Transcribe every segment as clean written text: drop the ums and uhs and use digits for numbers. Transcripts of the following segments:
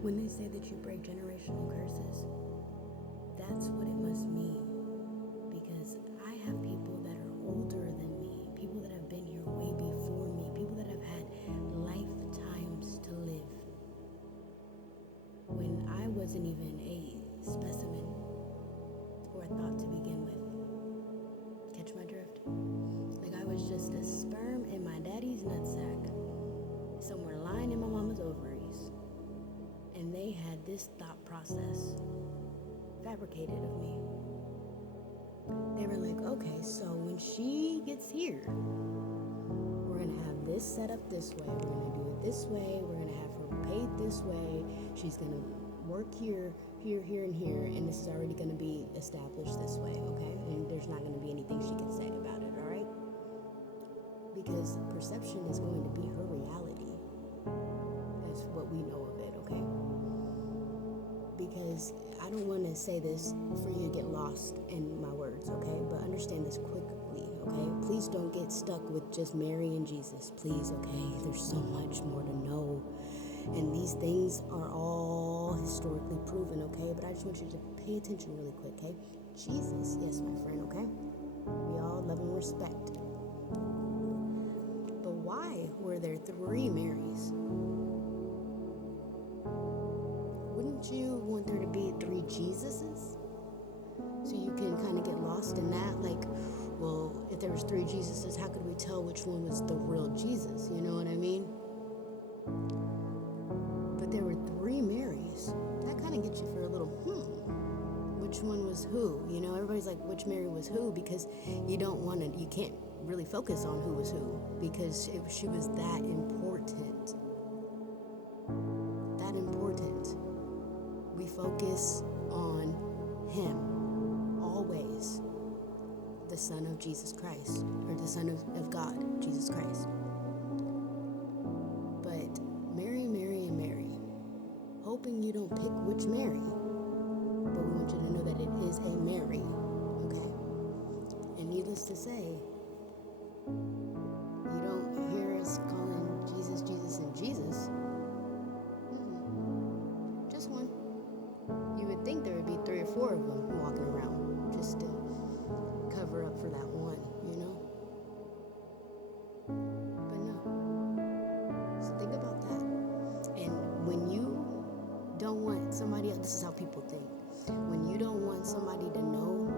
When they say that you break generational curses, that's what it must mean. Because I have people that are older than me, people that have been here way before me, people that have had lifetimes to live. When I wasn't even a specimen or a thought to begin with. Catch my drift? Like I was just a sperm in my daddy's nutsack, somewhere lying in my mama's ovaries. And they had this thought process fabricated of me. They were like, okay, so when she gets here, we're gonna have this set up this way, we're gonna do it this way, we're gonna have her paid this way, she's gonna work here, here, here, and here, and this is already gonna be established this way, okay? And there's not gonna be anything she can say about it, all right? Because perception is going to be her reality. That's what we know of it, okay? Because I don't want to say this for you to get lost in my words, okay? But understand this quickly, okay? Please don't get stuck with just Mary and Jesus, please, okay? There's so much more to know. And these things are all historically proven, okay? But I just want you to pay attention really quick, okay? Jesus, yes, my friend, okay? We all love and respect. But why were there 3 Marys? Wouldn't you want there to be 3 Jesuses? So you can kind of get lost in that, like, well, if there was 3 Jesuses, how could we tell which one was the real Jesus? You know what I mean? But there were 3 Marys. That kind of gets you for a little, which one was who? You know, everybody's like, which Mary was who? Because you can't really focus on who was who, because she was that important. That important. We focus on him always, the Son of Jesus Christ, or the Son of God, Jesus Christ. But Mary, Mary, and Mary, hoping you don't pick which Mary, but we want you to know that it is a Mary, okay? And needless to say, you don't hear us calling Jesus, Jesus, and Jesus. Just one. You would think there would be 3 or 4 of them walking around just to cover up for that one, you know? But no. So think about that. And when you don't want somebody else, this is how people think. When you don't want somebody to know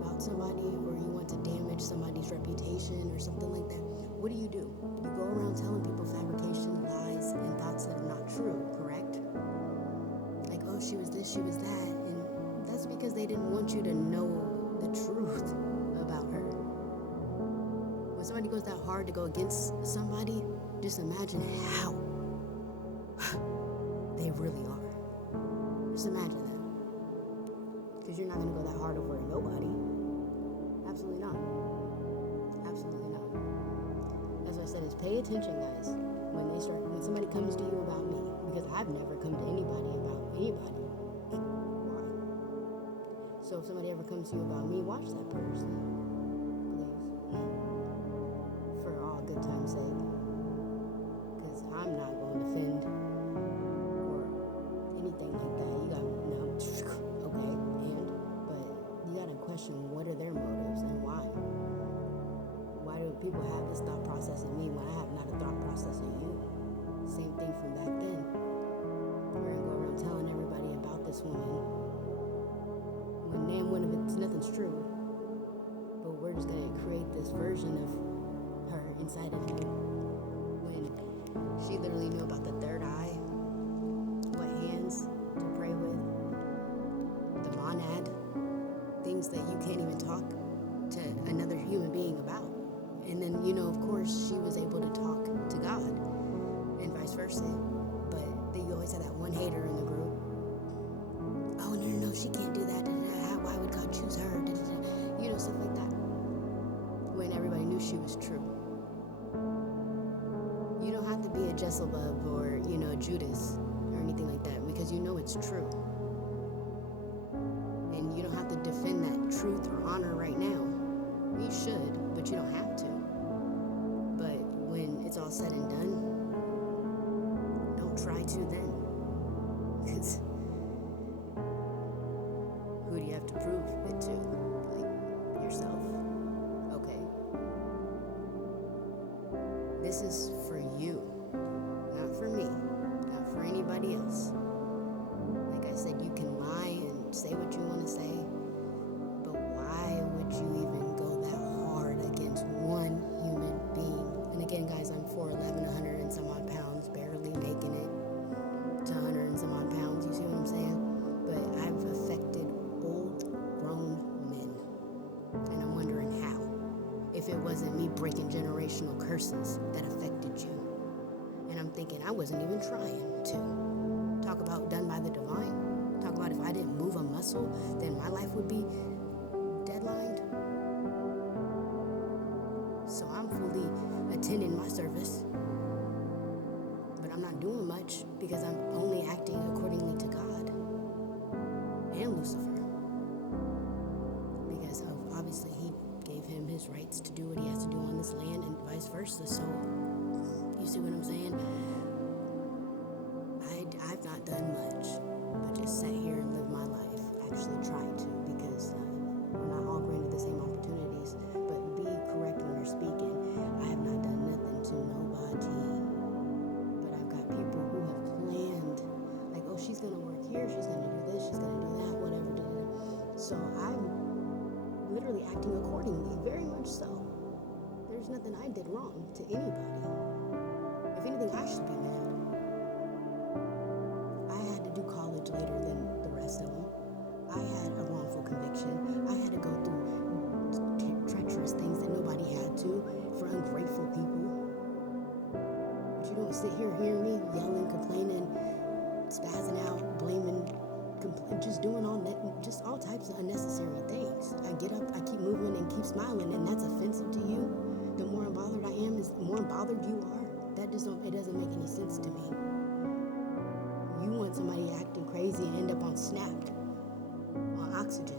about somebody, or you want to damage somebody's reputation or something like that, what do? You go around telling people fabrication, lies, and thoughts that are not true, correct? Like, oh, she was this, she was that, and that's because they didn't want you to know the truth about her. When somebody goes that hard to go against somebody, just imagine how they really are. Just imagine that. Because you're not going to go that hard over nobody. Absolutely not. Absolutely not. As I said, is pay attention, guys, when somebody comes to you about me, because I've never come to anybody about anybody. Why? So if somebody ever comes to you about me, watch that person, please, for all good time's sake, because I'm not going to offend or anything like that. You got okay, but you got to question, what are their motives and why? Why do people have this thought process of me when I have not a thought process of you? Same thing from back then. We're going to go around telling everybody about this woman when nothing's true. But we're just going to create this version of her inside of you. When she literally knew about the third eye, what hands to pray with, the monad, things that you can't even talk to another human being about. And then, of course, she was able to talk to God, and vice versa. But then you always have that one hater in the group. Oh, no, she can't do that. Why would God choose her? Stuff like that. When everybody knew she was true. You don't have to be a Jezebel or, Judas or anything like that, because it's true. And you don't have to defend that truth or honor right now. You should, but you don't have to. But when it's all said and done, don't try to then. generational curses that affected you. And I'm thinking, I wasn't even trying to. Talk about done by the divine. Talk about if I didn't move a muscle, then my life would be deadlined. So I'm fully attending my service, but I'm not doing much because I'm only acting accordingly to God and Lucifer. Because obviously he gave him his rights to do what he has to do on this land and vice versa. So you see what I'm saying? I've not done much, but just sat here and lived my life. Actually tried to, because we're not all granted the same opportunities. But be correct when you're speaking. I have not done nothing to nobody. But I've got people who have planned, like, oh, she's gonna work here, she's gonna do this, she's gonna do that, whatever. So I'm literally acting accordingly, very much so. There's nothing I did wrong to anybody. If anything, I should be mad. I had to do college later than the rest of them. I had a wrongful conviction. I had to go through treacherous things that nobody had to for ungrateful people. But you don't sit here hearing me yelling, complaining, spazzing out, blaming, just doing all that, just all types of unnecessary things. I get up, I keep moving and keep smiling, and that's offensive to you. The more bothered I am, is the more bothered you are. It doesn't make any sense to me. You want somebody acting crazy and end up on Snapped, on oxygen.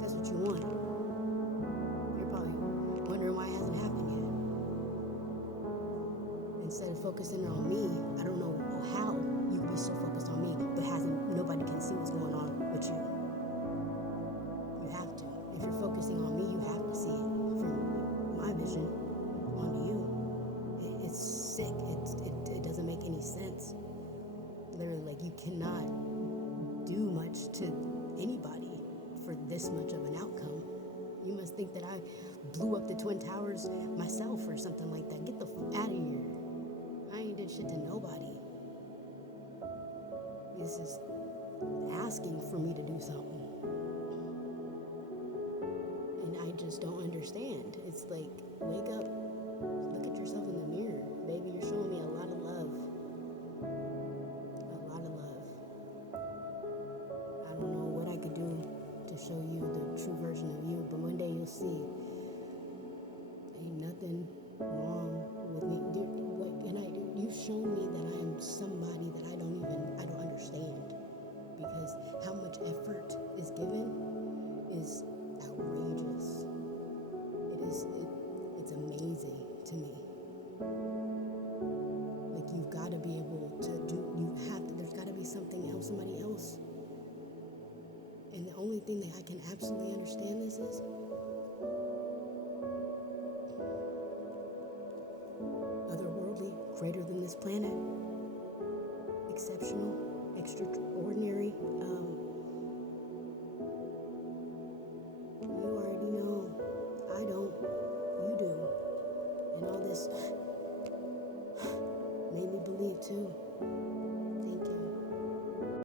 That's what you want. You're probably wondering why it hasn't happened yet. Instead of focusing on me, I don't know how you can be so focused on me, but nobody can see what's going on with you. You have to. If you're focusing on me, you have to see it from my vision onto you. It's sick. It doesn't make any sense. Literally, like, you cannot do much to anybody for this much of an outcome. You must think that I blew up the Twin Towers myself or something like that. Get the out of here. I ain't did shit to nobody. This is asking for me to do something. And I just don't understand. It's like, wake up, look at yourself in the mirror. Baby, you're showing me a lot of love. A lot of love. I don't know what I could do to show you the true version of you, but one day you'll see. Ain't nothing wrong with me. You've shown me that I am somebody that I don't understand, because how much effort is given is outrageous. It's amazing to me. Like, you've got to be able to there's got to be something else, somebody else. And the only thing that I can absolutely understand this is otherworldly, greater than this planet, exceptional, extraordinary. You already know. I don't. You do. And all this made me believe too. Thank you.